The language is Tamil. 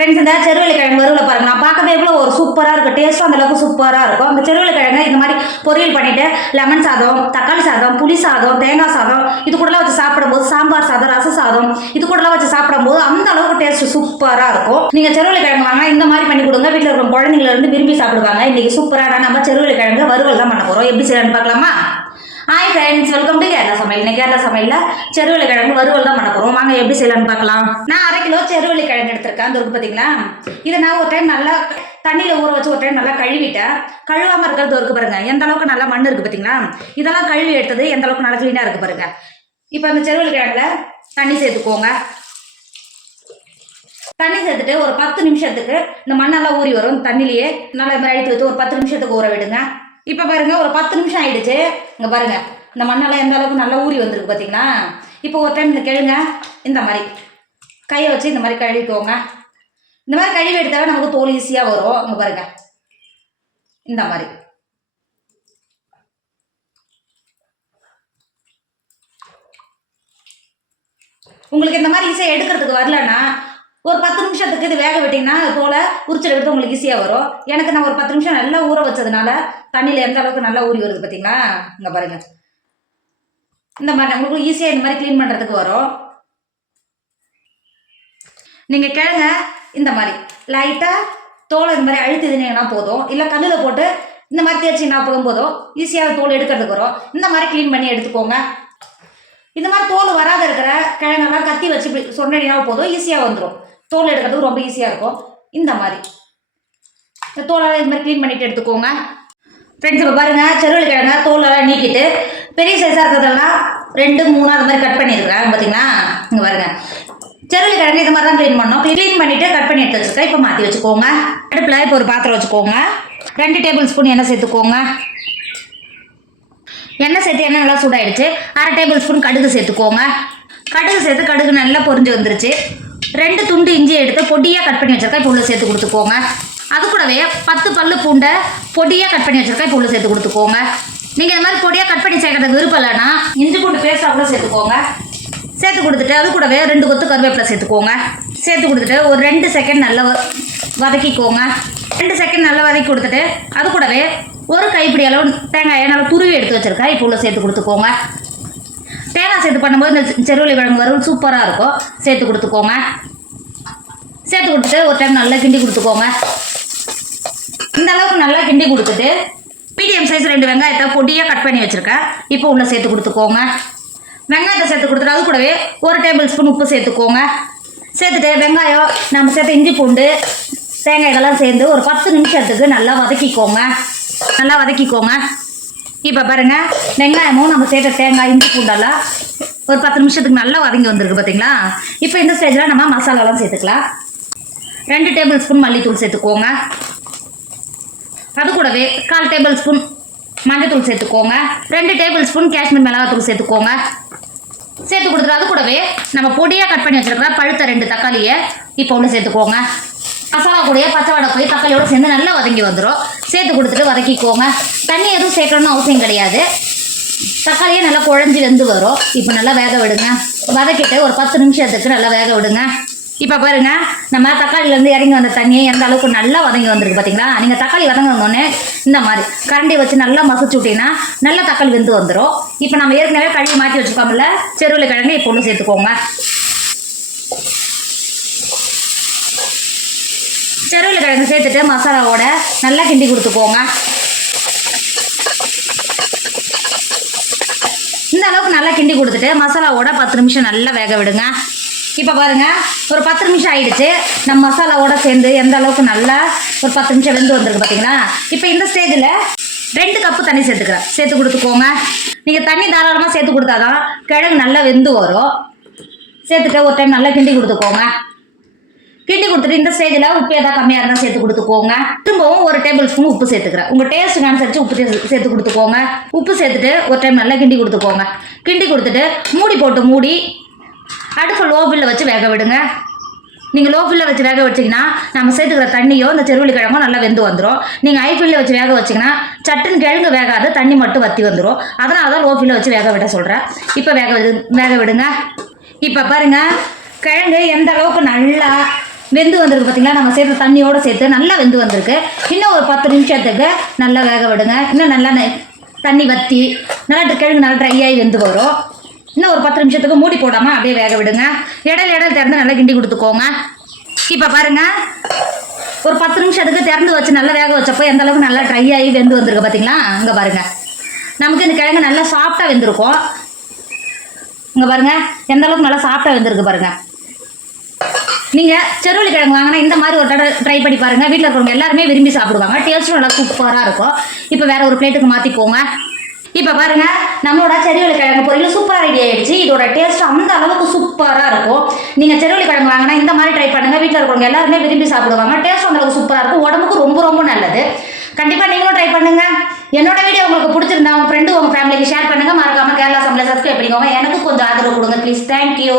ஃப்ரெண்ட்ஸ் இந்த செருவள்ளி கிழங்கு வருவில் பாருங்க. நான் பார்க்கவே எவ்வளோ ஒரு சூப்பராக இருக்கும். டேஸ்ட்டும் அந்தளவுக்கு சூப்பராக இருக்கும். அந்த செருவள்ளி கிழங்கு இந்த மாதிரி பொரியல் பண்ணிட்டு லெமன் சாதம் தக்காளி சாதம் புளி சாதம் தேங்காய் சாதம் இது கூடலாம் வச்சு சாப்பிடும்போது சாம்பார் சாதம் ரச சாதம் இது கூடலாம் வச்சு சாப்பிடும்போது அந்த அளவுக்கு டேஸ்ட் சூப்பராக இருக்கும். நீங்கள் செருவள்ளி கிழங்கு வாங்க இந்த மாதிரி பண்ணி கொடுங்க. வீட்டில் இருக்கிற குழந்தைங்கள இருந்து விரும்பி சாப்பிடுவாங்க. இன்றைக்கி சூப்பரான நம்ம செருவள்ளி கிழங்கு வறுவல் தான் பண்ண போகிறோம் எப்படி செய்யலான்னு பார்க்கலாமா? Hi friends welcome to Kerala சமையல். இன்னைக்கு கேரளா சமையலில் செருவள்ளி கிழங்கு வறுவல் தான் பண்ண போகிறோம் வாங்க எப்படி செய்யலாம்னு பார்க்கலாம். நான் அரை கிலோ செருவள்ளி கிழங்கு எடுத்திருக்கேன். அந்த இருக்கு பார்த்தீங்களா இதை நான் ஒரு டைம் நல்லா தண்ணியில் ஊற வச்சு ஒரு டைம் நல்லா கழுவிட்டேன். கழுவாமல் இருக்கிறது இருக்கு பாருங்க. எந்த அளவுக்கு நல்லா மண் இருக்கு பார்த்தீங்களா இதெல்லாம் கழுவி எடுத்தது எந்த அளவுக்கு நல்லா க்ளீனாக இருக்கு பாருங்க. இப்போ அந்த செருவள்ளி கிழங்குல தண்ணி சேர்த்துக்கோங்க. தண்ணி சேர்த்துட்டு ஒரு பத்து நிமிஷத்துக்கு இந்த மண்ணெல்லாம் ஊறி வரும். தண்ணிலேயே நல்லா இந்த மாதிரி அழுத்தி ஒரு பத்து நிமிஷத்துக்கு ஊற விடுங்க. இப்போ பாருங்க ஒரு பத்து நிமிஷம் ஆயிடுச்சு. இங்கே பாருங்க இந்த மண்ணெல்லாம் எந்த அளவுக்கு நல்லா ஊறி வந்திருக்கு பார்த்தீங்களா இப்போ ஒரு டைம் இந்த கிழங்க இந்த மாதிரி. கையை வச்சு இந்த மாதிரி கழுவிக்கோங்க. இந்த மாதிரி கழுவி எடுத்தாவே நமக்கு தோல் ஈஸியாக வரும். இங்கே பாருங்க. இந்த மாதிரி. உங்களுக்கு இந்த மாதிரி ஈஸியாக எடுக்கிறதுக்கு வரலன்னா ஒரு பத்து நிமிஷத்துக்கு இது வேக விட்டிங்கன்னா தோலை உரிச்சல் எடுத்து உங்களுக்கு ஈஸியாக வரும். எனக்கு நான் ஒரு பத்து நிமிஷம் நல்லா ஊற வச்சதுனால தண்ணியில் எந்த அளவுக்கு நல்லா ஊறி வருது பார்த்தீங்களா இங்கே பாருங்க. இந்த மாதிரி உங்களுக்கு ஈஸியாக இந்த மாதிரி க்ளீன் பண்ணுறதுக்கு வரும். நீங்கள் கிழங்க இந்த மாதிரி லைட்டாக தோலை இந்த மாதிரி அழுத்திதுனீங்கன்னா போதும். இல்லை கல்லில் போட்டு இந்த மாதிரி தேய்ச்சி நான் போடும் போதும். ஈஸியாக தோல் எடுக்கிறதுக்கு வரும். இந்த மாதிரி க்ளீன் பண்ணி எடுத்துக்கோங்க. இந்த மாதிரி தோல் வராத இருக்கிற கிழங்கெல்லாம் கத்தி வச்சு இப்படி சொன்னீங்கன்னா போதும். ஈஸியாக வந்துடும் தோல் எடுக்கிறதுக்கு ரொம்ப ஈஸியாக இருக்கும். இந்த மாதிரி. இந்த தோலெல்லாம் இது மாதிரி க்ளீன் பண்ணிட்டு எடுத்துக்கோங்க. ஃப்ரெண்ட்ஸ் இப்போ பாருங்கள் செருவல் கிழங்க தோலெல்லாம் நீக்கிட்டு பெரிய சைஸாக இருக்கிறதெல்லாம் ரெண்டு மூணு அந்த மாதிரி கட் பண்ணியிருக்கிறேன். பார்த்தீங்களா இங்கே பாருங்க. செருவல் கிழங்கு இது மாதிரி தான் க்ளீன் பண்ணோம். க்ளீன் பண்ணிவிட்டு கட் பண்ணி எடுத்து வச்சுருக்கேன். இப்போ மாற்றி வச்சுக்கோங்க. அடுப்பில் இப்போ ஒரு பாத்திரம் வச்சுக்கோங்க. ரெண்டு டேபிள் ஸ்பூன் எண்ணெய் சேர்த்துக்கோங்க. எண்ணெய் சேர்த்து எண்ணெய் நல்லா சூடாயிடுச்சு. அரை டேபிள் ஸ்பூன் கடுகு சேர்த்துக்கோங்க. கடுகு சேர்த்து கடுகு நல்லா பொரிஞ்சு வந்துருச்சு. ரெண்டு துண்டு இஞ்சி எடுத்து பொடியாக கட் பண்ணி வச்சுருக்கேன். இப்போ உள்ள சேர்த்து கொடுத்துக்கோங்க. அது கூடவே பத்து பல்லு பூண்டை பொடியாக கட் பண்ணி வச்சுருக்கேன். இப்போ உள்ள சேர்த்து கொடுத்துக்கோங்க. நீங்கள் இந்த மாதிரி பொடியாக கட் பண்ணி சேர்க்கறதுக்கு விருப்பம் இல்லைன்னா இஞ்சி பூண்டு பேஸ்ட்டாக கூட சேர்த்துக்கோங்க. சேர்த்து கொடுத்துட்டு அது கூடவே ரெண்டு கொத்து கருவேப்பிலை சேர்த்துக்கோங்க. சேர்த்து கொடுத்துட்டு ஒரு ரெண்டு செகண்ட் நல்லா வ- வதக்கிக்கோங்க. ரெண்டு செகண்ட் நல்லா வதக்கி கொடுத்துட்டு அது கூடவே ஒரு கைப்பிடி அளவு தேங்காயை நல்லா துருவி எடுத்து வச்சுருக்கேன். இப்போ உள்ள சேர்த்து கொடுத்துக்கோங்க. தேங்காய் சேர்த்து பண்ணும்போது இந்த செருவலி கிழங்கு வறுவல் சூப்பராக இருக்கும். சேர்த்து கொடுத்துக்கோங்க. சேர்த்து கொடுத்துட்டு ஒரு டைம் நல்லா கிண்டி கொடுத்துக்கோங்க. இந்த அளவுக்கு நல்லா கிண்டி கொடுத்துட்டு மீடியம் சைஸ் ரெண்டு வெங்காயத்தை பொடியாக கட் பண்ணி வச்சுருக்கேன். இப்போ உள்ளே சேர்த்து கொடுத்துக்கோங்க. வெங்காயத்தை சேர்த்து கொடுத்துட்டு அது கூடவே ஒரு டேபிள் ஸ்பூன் உப்பு சேர்த்துக்கோங்க. சேர்த்துட்டு வெங்காயம் நம்ம சேர்த்து இஞ்சி பூண்டு தேங்காய் இதெல்லாம் சேர்ந்து ஒரு பத்து நிமிஷத்துக்கு நல்லா வதக்கிக்கோங்க. நல்லா வதக்கிக்கோங்க. இப்போ பாருங்க வெங்காயமும் நம்ம சேர்த்த தேங்காய் இஞ்சி பூண்டெல்லாம் ஒரு பத்து நிமிஷத்துக்கு நல்லா வதங்கி வந்திருக்கு பார்த்தீங்களா இப்போ இந்த ஸ்டேஜில் நம்ம மசாலாலாம் சேர்த்துக்கலாம். ரெண்டு டேபிள் ஸ்பூன் மல்லித்தூள் சேர்த்துக்கோங்க. அது கூடவே கால் டேபிள் ஸ்பூன் மஞ்சத்தூள் சேர்த்துக்கோங்க. ரெண்டு டேபிள் ஸ்பூன் காஷ்மீர் மிளகாத்தூள் சேர்த்துக்கோங்க. சேர்த்து கொடுத்துட்டு அது கூடவே நம்ம பொடியாக கட் பண்ணி வச்சுருக்கிற பழுத்த ரெண்டு தக்காளியை இப்போ ஒன்று சேர்த்துக்கோங்க. மசாலா கூட பச்சை வடை போய் தக்காளியோட சேர்ந்து நல்லா வதங்கி வந்துடும் சேர்த்து கொடுத்துட்டு வதக்கிக்கோங்க. தண்ணி எதுவும் சேர்க்கணும்னு அவசியம் கிடையாது. தக்காளியே நல்லா குழஞ்சி வெந்து வரும். இப்போ நல்லா வேக விடுங்க. வதக்கிட்டு ஒரு பத்து நிமிஷத்துக்கு நல்லா வேக விடுங்க. இப்போ பாருங்க நம்ம தக்காளியிலேருந்து இறங்கி வந்த தண்ணியை எந்த அளவுக்கு நல்லா வதங்கி வந்திருக்கு பார்த்தீங்களா? நீங்கள் தக்காளி வதங்கினோடனே இந்த மாதிரி கரண்டி வச்சு நல்லா மசிச்சு விட்டீங்கன்னா நல்லா தக்காளி வெந்து வந்துடும் இப்போ நம்ம ஏற்கனவே கழுவி மாற்றி வச்சுருக்கோம்ல செருவில் கிழங்கு இப்போ ஒன்று சேர்த்துக்கோங்க. செருவில் கிழங்கு சேர்த்துட்டு மசாலாவோட நல்லா கிண்டி கொடுத்துக்கோங்க இந்த அளவுக்கு நல்லா கிண்டி கொடுத்துட்டு மசாலாவோட பத்து நிமிஷம் நல்லா வேக விடுங்க. இப்போ பாருங்க ஒரு பத்து நிமிஷம் ஆயிடுச்சு. நம்ம மசாலாவோட சேர்ந்து எந்த அளவுக்கு நல்லா ஒரு பத்து நிமிஷம் வெந்து வந்திருக்கு பார்த்தீங்களா இப்போ இந்த ஸ்டேஜில் ரெண்டு கப்பு தண்ணி சேர்த்துக்கிறேன். சேர்த்து கொடுத்துக்கோங்க. நீங்கள் தண்ணி தாராளமாக சேர்த்து கொடுத்தாதான் கிழங்கு நல்லா வெந்து வரும். சேர்த்துட்டு ஒரு டைம் நல்லா கிண்டி கொடுத்துக்கோங்க. கிண்டி கொடுத்துட்டு இந்த ஸ்டேஜில் உப்பு ஏதாவது கம்மியாக இருந்தால் சேர்த்து கொடுத்துக்கோங்க. திரும்பவும் ஒரு டேபிள் ஸ்பூன் உப்பு சேர்த்துக்கிறேன். உங்கள் டேஸ்ட்டுக்கு அனுசரித்து உப்பு சேர்த்து கொடுத்துக்கோங்க. உப்பு சேர்த்துட்டு ஒரு டைம் நல்லா கிண்டி கொடுத்துக்கோங்க. கிண்டி கொடுத்துட்டு மூடி போட்டு மூடி அடுப்பு லோ ஃபில்ல வச்சு வேக விடுங்க. நீங்கள் லோ ஃபில்ல வச்சு வேக வச்சிங்கன்னா நம்ம சேர்த்துக்கிற தண்ணியோ இந்த செருவலி கிழங்கோ நல்லா வெந்து வந்துடும் நீங்கள் ஹை ஃபில்ல வச்சு வேக வச்சிங்கன்னா சட்டுன்னு கிழங்கு வேகாத தண்ணி மட்டும் வற்றி வந்துடும் அதனால தான் லோ ஃபில்ல வச்சு வேக விட சொல்கிறேன் இப்போ வேக விடு வேக விடுங்க. இப்போ பாருங்கள் கிழங்கு எந்த அளவுக்கு நல்லா வெந்து வந்திருக்கு பார்த்தீங்களா நம்ம சேர்த்து தண்ணியோடு சேர்த்து நல்லா வெந்து வந்திருக்கு. இன்னும் ஒரு பத்து நிமிஷத்துக்கு நல்லா வேக விடுங்க. இன்னும் நல்லா நெ- தண்ணி வற்றி நல்லா கிழங்கு நல்லா ட்ரை ஆகி வெந்து வரும். இன்னும் ஒரு பத்து நிமிஷத்துக்கு மூடி போடாமல் அப்படியே வேக விடுங்க. இடையில இடையில திறந்து நல்லா கிண்டி கொடுத்துக்கோங்க. இப்போ பாருங்க. ஒரு பத்து நிமிஷத்துக்கு திறந்து வச்சு நல்லா வேக வச்சப்போ எந்த அளவுக்கு நல்லா ட்ரை ஆகி வெந்து வந்திருக்கு பார்த்தீங்களா அங்கே பாருங்க. நமக்கு இந்த கிழங்கு நல்லா சாஃப்டாக வெந்திருக்கும். இங்கே பாருங்கள் எந்த அளவுக்கு நல்லா சாஃப்டாக வெந்திருக்கு பாருங்கள் நீங்கள் செருவலி கிழங்கு வாங்கினா இந்த மாதிரி ஒரு தடவை ட்ரை பண்ணி பாருங்க. வீட்டில் இருக்கிறவங்க எல்லாருமே விரும்பி சாப்பிடுவாங்க. டேஸ்ட்டும் நல்லா சூப்பராக இருக்கும். இப்போ வேற ஒரு பிளேட்டுக்கு மாற்றிக்கோங்க இப்போ பாருங்க நம்மளோட செருவலி கிழங்கு பொரியல் சூப்பராக ரெடி ஆயிடுச்சு. இதோட டேஸ்ட் அந்த அளவுக்கு சூப்பராக இருக்கும். நீங்கள் செருவலி கிழங்கு வாங்கினா இந்த மாதிரி ட்ரை பண்ணுங்க. வீட்டில் இருக்கிறவங்க எல்லாருமே விரும்பி சாப்பிடுவாங்க. டேஸ்ட் அந்த அளவுக்கு சூப்பராக இருக்கும். உடம்புக்கு ரொம்ப ரொம்ப நல்லது. கண்டிப்பாக நீங்களும் ட்ரை பண்ணுங்க. என்னோட வீடியோ உங்களுக்கு பிடிச்சிருந்தா உங்க ஃப்ரெண்டு உங்க ஃபேமிலிக்கு ஷேர் பண்ணுங்க. மறக்காம கேரளா சம்பளம் சப்ஸ்கிரைப் பண்ணிக்கோங்க. எனக்கு கொஞ்சம் ஆதரவு கொடுங்க ப்ளீஸ் தேங்க்யூ